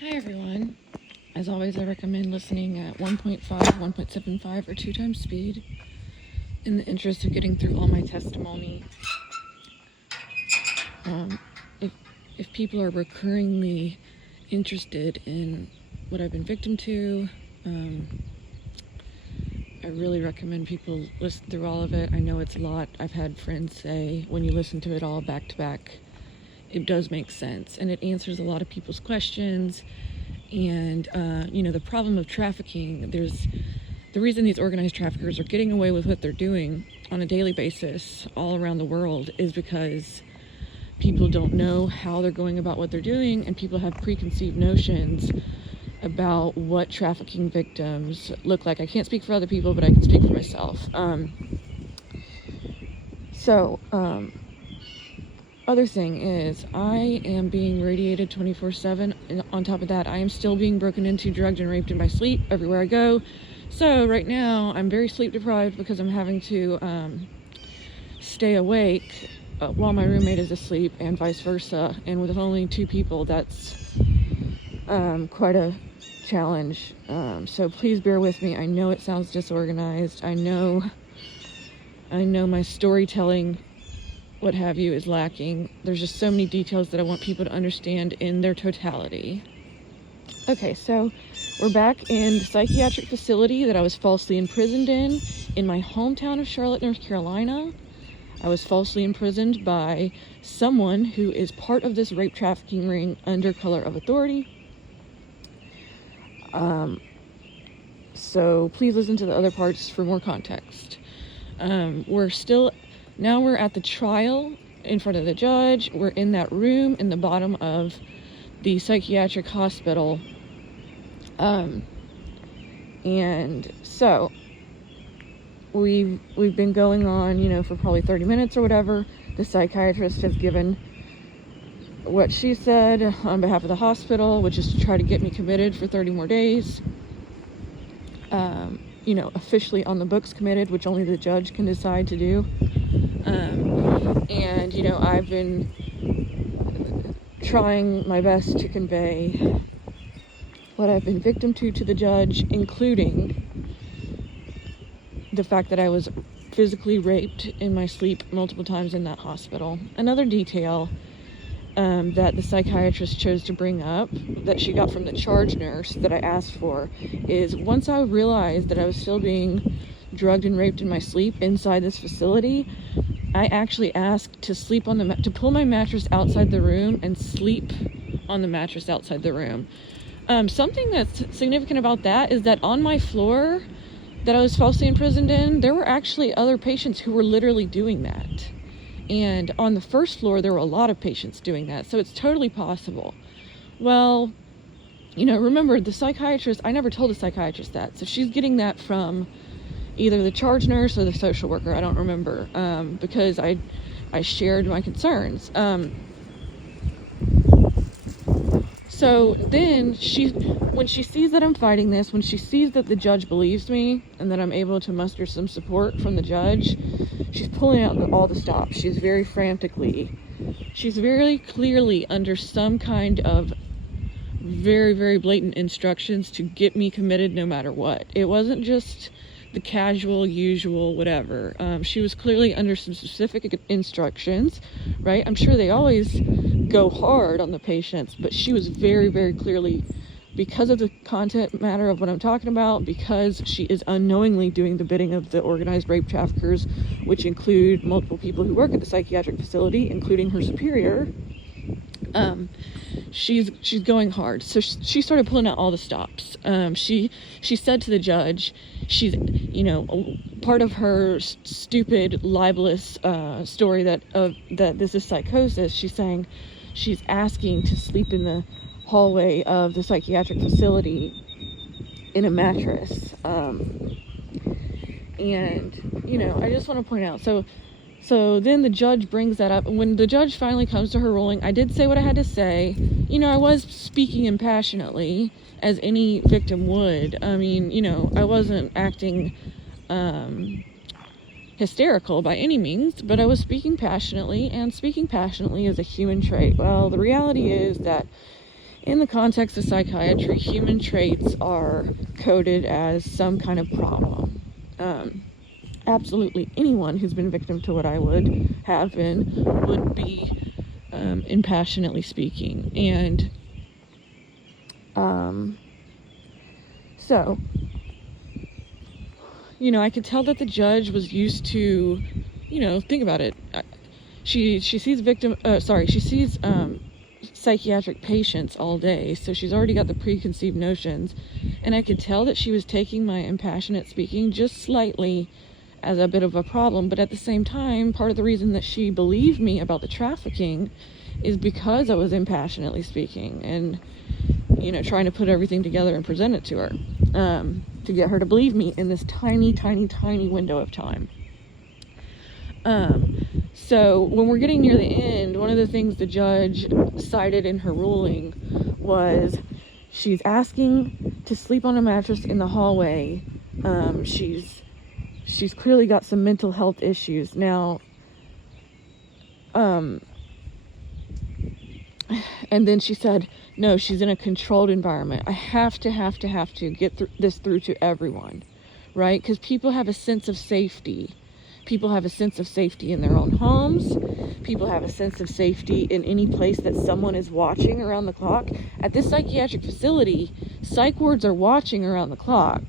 Hi everyone. As always, I recommend listening at 1.5, 1.75, or 2 times speed in the interest of getting through all my testimony. If people are recurringly interested in what I've been victim to, I really recommend people listen through all of it. I know it's a lot. I've had friends say when you listen to it all back to back, it does make sense, and it answers a lot of people's questions. And the problem of trafficking, the reason these organized traffickers are getting away with what they're doing on a daily basis all around the world is because people don't know how they're going about what they're doing, and people have preconceived notions about what trafficking victims look like. I can't speak for other people, but I can speak for myself. Other thing is, I am being radiated 24/7, and on top of that, I am still being broken into, drugged, and raped in my sleep everywhere I go. So right now, I'm very sleep deprived because I'm having to stay awake while my roommate is asleep, and vice versa. And with only 2 people, that's quite a challenge. So please bear with me. I know it sounds disorganized. I know my storytelling, what have you, is lacking. There's just so many details that I want people to understand in their totality. Okay, so we're back in the psychiatric facility that I was falsely imprisoned in my hometown of Charlotte, North Carolina. I was falsely imprisoned by someone who is part of this rape trafficking ring under color of authority. So please listen to the other parts for more context. Now we're at the trial in front of the judge. We're in that room in the bottom of the psychiatric hospital. And so we've been going on, for probably 30 minutes or whatever. The psychiatrist has given what she said on behalf of the hospital, which is to try to get me committed for 30 more days. Officially on the books committed, which only the judge can decide to do. I've been trying my best to convey what I've been victim to the judge, including the fact that I was physically raped in my sleep multiple times in that hospital. Another detail that the psychiatrist chose to bring up that she got from the charge nurse that I asked for is, once I realized that I was still being drugged and raped in my sleep inside this facility, I actually asked to sleep on to pull my mattress outside the room and sleep on the mattress outside the room. Something that's significant about that is that on my floor that I was falsely imprisoned in, there were actually other patients who were literally doing that. And on the first floor, there were a lot of patients doing that. So it's totally possible. Well, remember, the psychiatrist, I never told the psychiatrist that. So she's getting that from either the charge nurse or the social worker. I don't remember, because I shared my concerns. So then when she sees that I'm fighting this, when she sees that the judge believes me and that I'm able to muster some support from the judge, she's pulling out all the stops. She's very clearly under some kind of very, very blatant instructions to get me committed no matter what. It wasn't just the casual, usual, whatever. She was clearly under some specific instructions, right? I'm sure they always go hard on the patients, but she was very, very clearly, because of the content matter of what I'm talking about, because she is unknowingly doing the bidding of the organized rape traffickers, which include multiple people who work at the psychiatric facility, including her superior. She's going hard. So she started pulling out all the stops. She said to the judge, she's, part of her stupid, libelous story that this is psychosis. She's saying she's asking to sleep in the hallway of the psychiatric facility in a mattress. I just want to point out, so then the judge brings that up. When the judge finally comes to her ruling, I did say what I had to say. I was speaking impassionately, as any victim would. I wasn't acting hysterical by any means, but I was speaking passionately, and speaking passionately is a human trait. Well, the reality is that in the context of psychiatry, human traits are coded as some kind of problem. Absolutely anyone who's been victim to what I would have been would be impassionately speaking. And so, I could tell that the judge was used to, think about it. She sees psychiatric patients all day, so she's already got the preconceived notions, and I could tell that she was taking my impassionate speaking just slightly as a bit of a problem. But at the same time, part of the reason that she believed me about the trafficking is because I was impassionately speaking and trying to put everything together and present it to her, to get her to believe me in this tiny, tiny, tiny window of time. So when we're getting near the end, one of the things the judge cited in her ruling was she's asking to sleep on a mattress in the hallway. She's clearly got some mental health issues. Now, and then she said, no, she's in a controlled environment. I have to get this through to everyone, right? Because people have a sense of safety. People have a sense of safety in their own homes. People have a sense of safety in any place that someone is watching around the clock. At this psychiatric facility, psych wards are watching around the clock.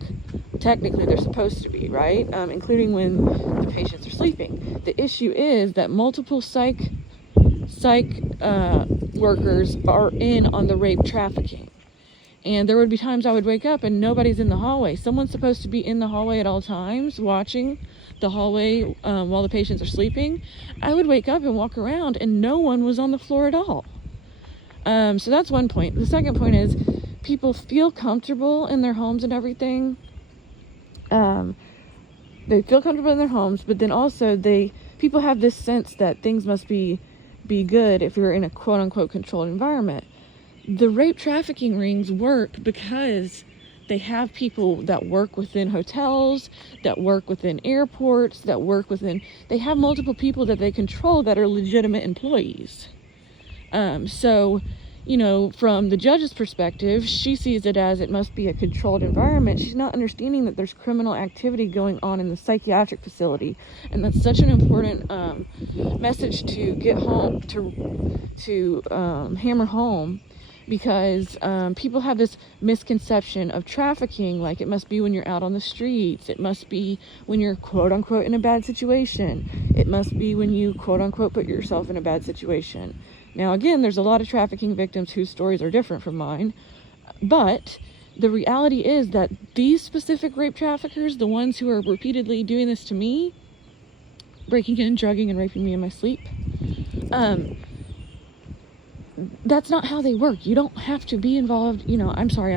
Technically, they're supposed to be, right? Including when the patients are sleeping. The issue is that multiple psych workers are in on the rape trafficking. And there would be times I would wake up and nobody's in the hallway. Someone's supposed to be in the hallway at all times, watching the hallway while the patients are sleeping. I would wake up and walk around and no one was on the floor at all. So that's one point. The second point is people feel comfortable in their homes and everything. They feel comfortable in their homes, but then also people have this sense that things must be good if you're in a quote-unquote controlled environment. The rape trafficking rings work because they have people that work within hotels, that work within airports, they have multiple people that they control that are legitimate employees. So, from the judge's perspective, she sees it as it must be a controlled environment. She's not understanding that there's criminal activity going on in the psychiatric facility. And that's such an important message to get home, to hammer home, because people have this misconception of trafficking, like it must be when you're out on the streets, it must be when you're quote-unquote in a bad situation, it must be when you quote-unquote put yourself in a bad situation. Now, again, there's a lot of trafficking victims whose stories are different from mine, but the reality is that these specific rape traffickers, the ones who are repeatedly doing this to me, breaking in, drugging, and raping me in my sleep, that's not how they work. You don't have to be involved. I'm sorry,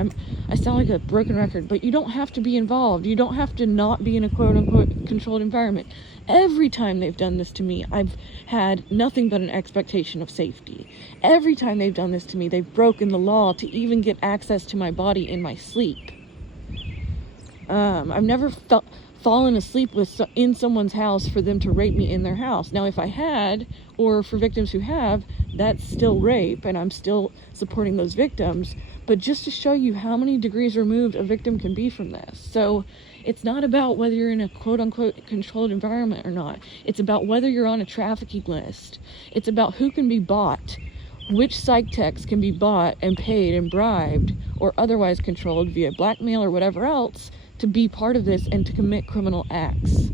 I sound like a broken record, but you don't have to be involved. You don't have to not be in a quote-unquote controlled environment. Every time they've done this to me, I've had nothing but an expectation of safety. Every time they've done this to me, they've broken the law to even get access to my body in my sleep. I've never fallen asleep in someone's house for them to rape me in their house. Now, if I had, or for victims who have, that's still rape, and I'm still supporting those victims. But just to show you how many degrees removed a victim can be from this. So it's not about whether you're in a quote-unquote controlled environment or not. It's about whether you're on a trafficking list. It's about who can be bought, which psych techs can be bought and paid and bribed or otherwise controlled via blackmail or whatever else to be part of this and to commit criminal acts.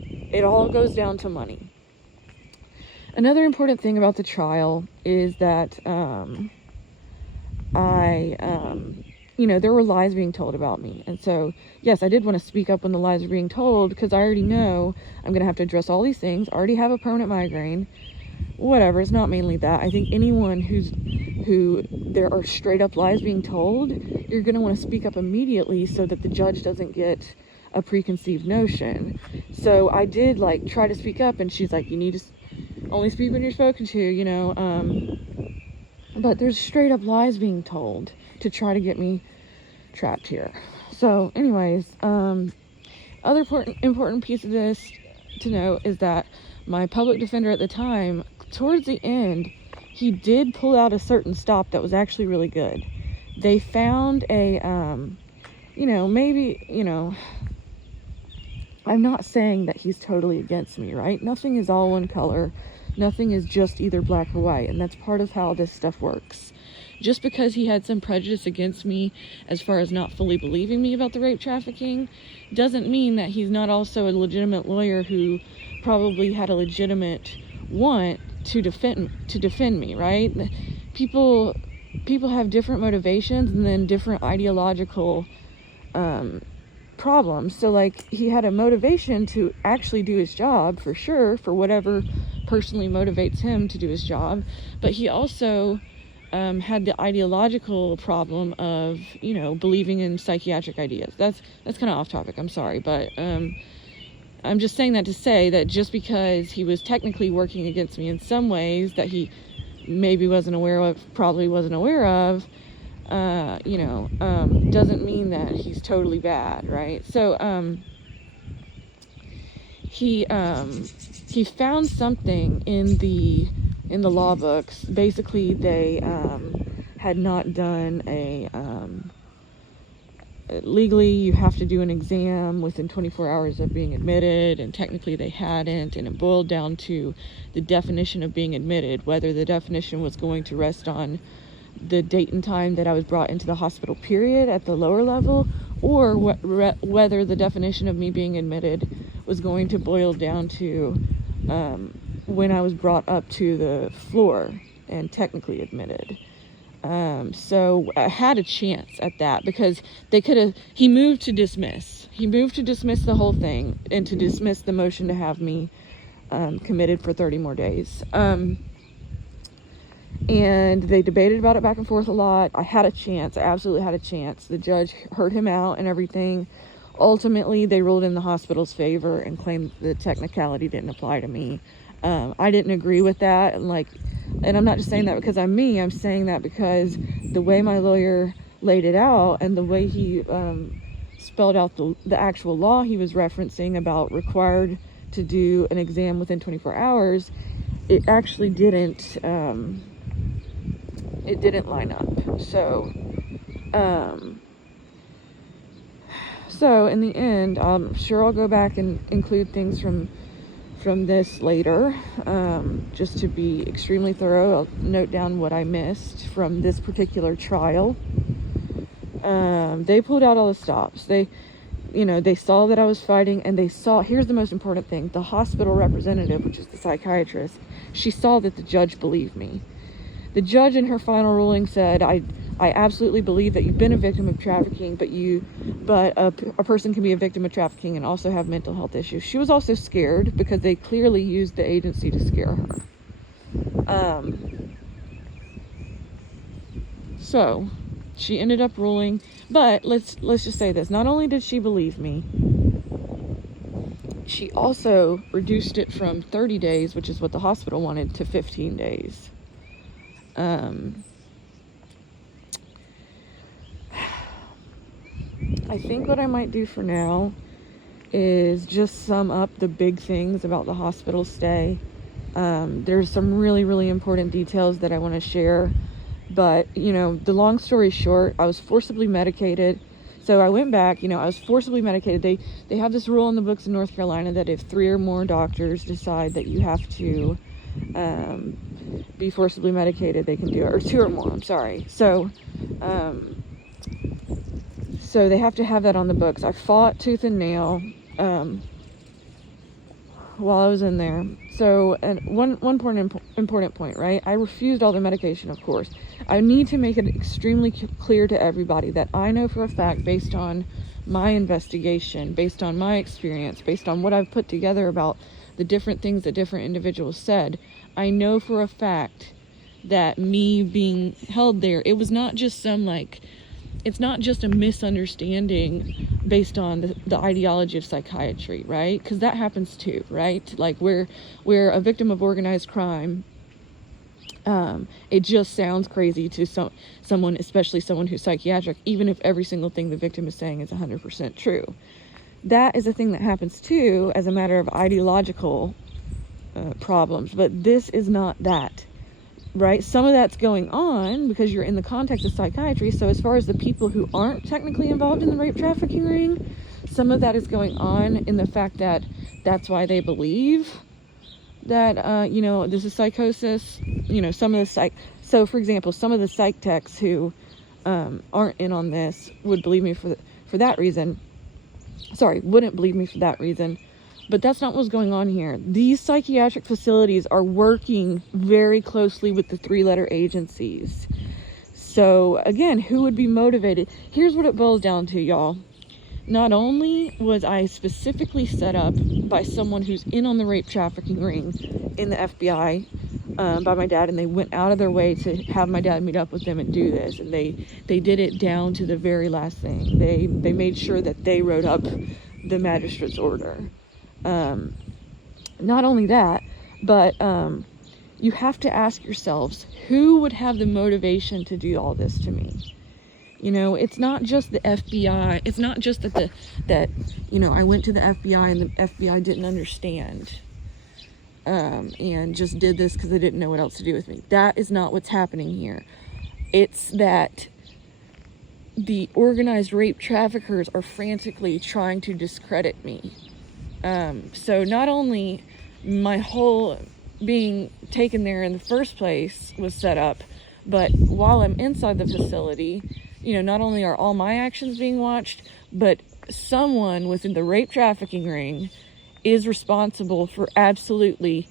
It all goes down to money. Another important thing about the trial is that there were lies being told about me. And so, yes, I did want to speak up when the lies are being told, because I already know I'm going to have to address all these things. I already have a permanent migraine. Whatever, it's not mainly that. I think anyone who there are straight up lies being told, you're going to want to speak up immediately so that the judge doesn't get a preconceived notion. So I did try to speak up, and she's like, you need to only speak when you're spoken to, but there's straight up lies being told to try to get me trapped here. So anyways, other important piece of this to note is that my public defender at the time, towards the end, he did pull out a certain stop that was actually really good. They found a, I'm not saying that he's totally against me, right? Nothing is all one color. Nothing is just either black or white, and that's part of how this stuff works. Just because he had some prejudice against me as far as not fully believing me about the rape trafficking doesn't mean that he's not also a legitimate lawyer who probably had a legitimate want to defend me, right? People have different motivations and then different ideological problems. So like, he had a motivation to actually do his job, for sure, for whatever personally motivates him to do his job, but he also had the ideological problem of, believing in psychiatric ideas. That's kind of off topic, I'm sorry, but I'm just saying that to say that just because he was technically working against me in some ways that he maybe probably wasn't aware of, doesn't mean that he's totally bad, right? So he found something in the law books. Basically, they had not done legally you have to do an exam within 24 hours of being admitted, and technically they hadn't, and it boiled down to the definition of being admitted, whether the definition was going to rest on the date and time that I was brought into the hospital, period, at the lower level, or whether the definition of me being admitted was going to boil down to when I was brought up to the floor and technically admitted. So I had a chance at that, because he moved to dismiss the whole thing and to dismiss the motion to have me committed for 30 more days. And they debated about it back and forth a lot. I had a chance. I absolutely had a chance. The judge heard him out and everything. Ultimately, they ruled in the hospital's favor and claimed the technicality didn't apply to me. I didn't agree with that. And I'm not just saying that because I'm me. I'm saying that because the way my lawyer laid it out and the way he spelled out the actual law he was referencing about required to do an exam within 24 hours, it actually didn't line up. So in the end, I'm sure I'll go back and include things from this later, just to be extremely thorough. I'll note down what I missed from this particular trial. They pulled out all the stops. They saw that I was fighting, and here's the most important thing, the hospital representative, which is the psychiatrist, she saw that the judge believed me. The judge in her final ruling said, I absolutely believe that you've been a victim of trafficking, but a person can be a victim of trafficking and also have mental health issues. She was also scared because they clearly used the agency to scare her. So she ended up ruling, but let's just say this. Not only did she believe me, she also reduced it from 30 days, which is what the hospital wanted, to 15 days. I think what I might do for now is just sum up the big things about the hospital stay. There's some really, really important details that I want to share, but the long story short, I was forcibly medicated. So I went back, I was forcibly medicated. They have this rule in the books in North Carolina that if 3 or more doctors decide that you have to be forcibly medicated, they can do it, or 2 or more, I'm sorry. So they have to have that on the books. I fought tooth and nail while I was in there. So, and one important point, right? I refused all the medication, of course. I need to make it extremely clear to everybody that I know for a fact, based on my investigation, based on my experience, based on what I've put together about the different things that different individuals said, I know for a fact that me being held there, it was not just it's not just a misunderstanding based on the ideology of psychiatry, right? Because that happens too, right? Like we're a victim of organized crime. It just sounds crazy to someone, especially someone who's psychiatric, even if every single thing the victim is saying is 100% true. That is a thing that happens too as a matter of ideological problems, but this is not that. right? Some of that's going on because you're in the context of psychiatry. So as far as the people who aren't technically involved in the rape trafficking ring, some of that is going on in the fact that that's why they believe that, this is psychosis. Some of the so for example, some of the psych techs who aren't in on this would believe me for that reason. Sorry, wouldn't believe me for that reason. But that's not what's going on here. These psychiatric facilities are working very closely with the 3-letter agencies. So again, who would be motivated? Here's what it boils down to, y'all. Not only was I specifically set up by someone who's in on the rape trafficking ring in the FBI, by my dad, and they went out of their way to have my dad meet up with them and do this, and they did it down to the very last thing. They made sure that they wrote up the magistrate's order. Not only that, but you have to ask yourselves, who would have the motivation to do all this to me? It's not just the FBI. It's not just that I went to the FBI and the FBI didn't understand and just did this because they didn't know what else to do with me. That is not what's happening here. It's that the organized rape traffickers are frantically trying to discredit me. So not only my whole being taken there in the first place was set up, but while I'm inside the facility, not only are all my actions being watched, but someone within the rape trafficking ring is responsible for absolutely,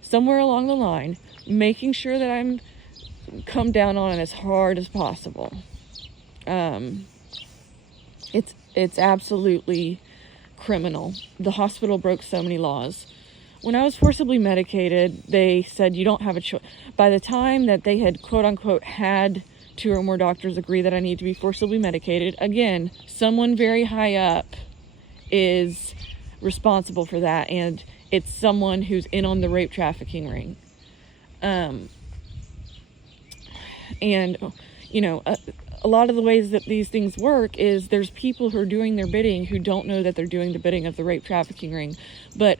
somewhere along the line, making sure that I'm come down on it as hard as possible. It's absolutely criminal. The hospital broke so many laws. When I was forcibly medicated, they said you don't have a choice. By the time that they had quote unquote had 2 or more doctors agree that I need to be forcibly medicated, again, someone very high up is responsible for that, and it's someone who's in on the rape trafficking ring. A lot of the ways that these things work is there's people who are doing their bidding who don't know that they're doing the bidding of the rape trafficking ring. But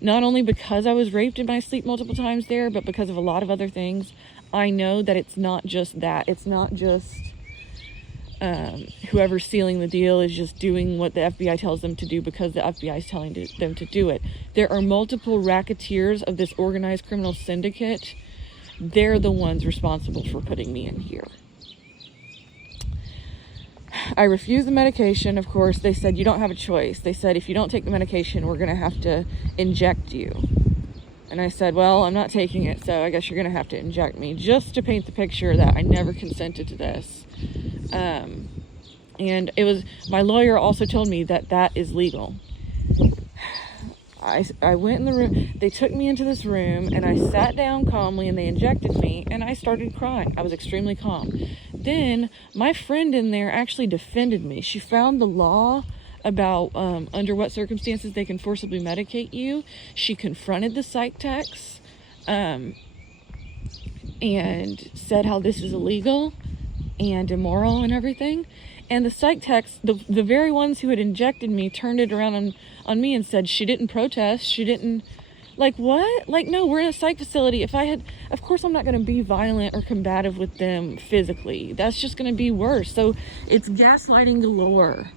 not only because I was raped in my sleep multiple times there, but because of a lot of other things, I know that it's not just that. It's not just whoever's sealing the deal is just doing what the FBI tells them to do because the FBI is telling them to do it. There are multiple racketeers of this organized criminal syndicate. They're the ones responsible for putting me in here. I refused the medication, of course. They said, you don't have a choice. They said, if you don't take the medication, we're going to have to inject you. And I said, well, I'm not taking it, so I guess you're going to have to inject me, just to paint the picture that I never consented to this. And it was, my lawyer also told me that is legal. I went in the room, they took me into this room, and I sat down calmly, and they injected me, and I started crying. I was extremely calm. Then, my friend in there actually defended me. She found the law about under what circumstances they can forcibly medicate you. She confronted the psych techs and said how this is illegal and immoral and everything. And the psych techs, the very ones who had injected me, turned it around on me and said she didn't protest. She didn't, like, what? Like, no, we're in a psych facility. If I had, of course I'm not going to be violent or combative with them physically. That's just going to be worse. So it's gaslighting galore.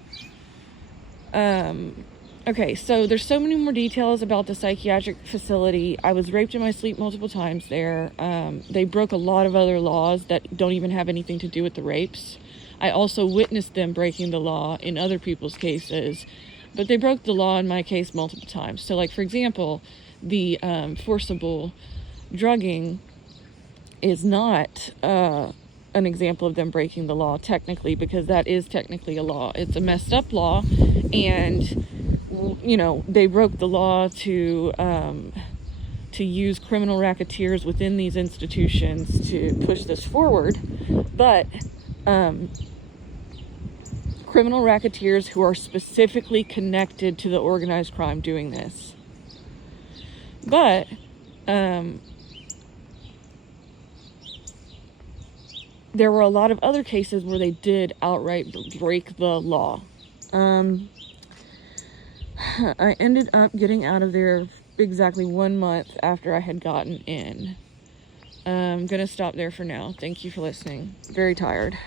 Okay, so there's so many more details about the psychiatric facility. I was raped in my sleep multiple times there. They broke a lot of other laws that don't even have anything to do with the rapes. I also witnessed them breaking the law in other people's cases, but they broke the law in my case multiple times. So, like, for example, the forcible drugging is not an example of them breaking the law technically, because that is technically a law. It's a messed up law, and they broke the law to use criminal racketeers within these institutions to push this forward. But criminal racketeers who are specifically connected to the organized crime doing this. But there were a lot of other cases where they did outright break the law. I ended up getting out of there exactly 1 month after I had gotten in. I'm gonna stop there for now. Thank you for listening. Very tired.